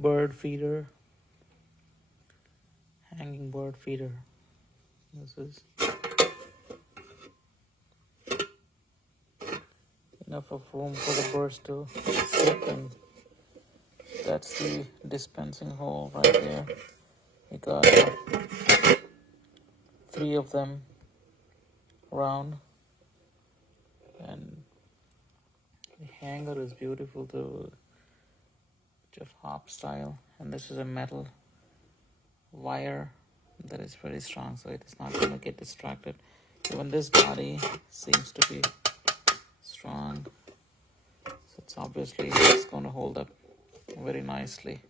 bird feeder, hanging bird feeder. This is enough of room for the birds to sit, and that's the dispensing hole right there. We got 3 of them round, and the hanger is beautiful too, just hop style, and this is a metal wire that is very strong, so it is not going to get distracted. Even this body seems to be strong, so it's obviously going to hold up very nicely.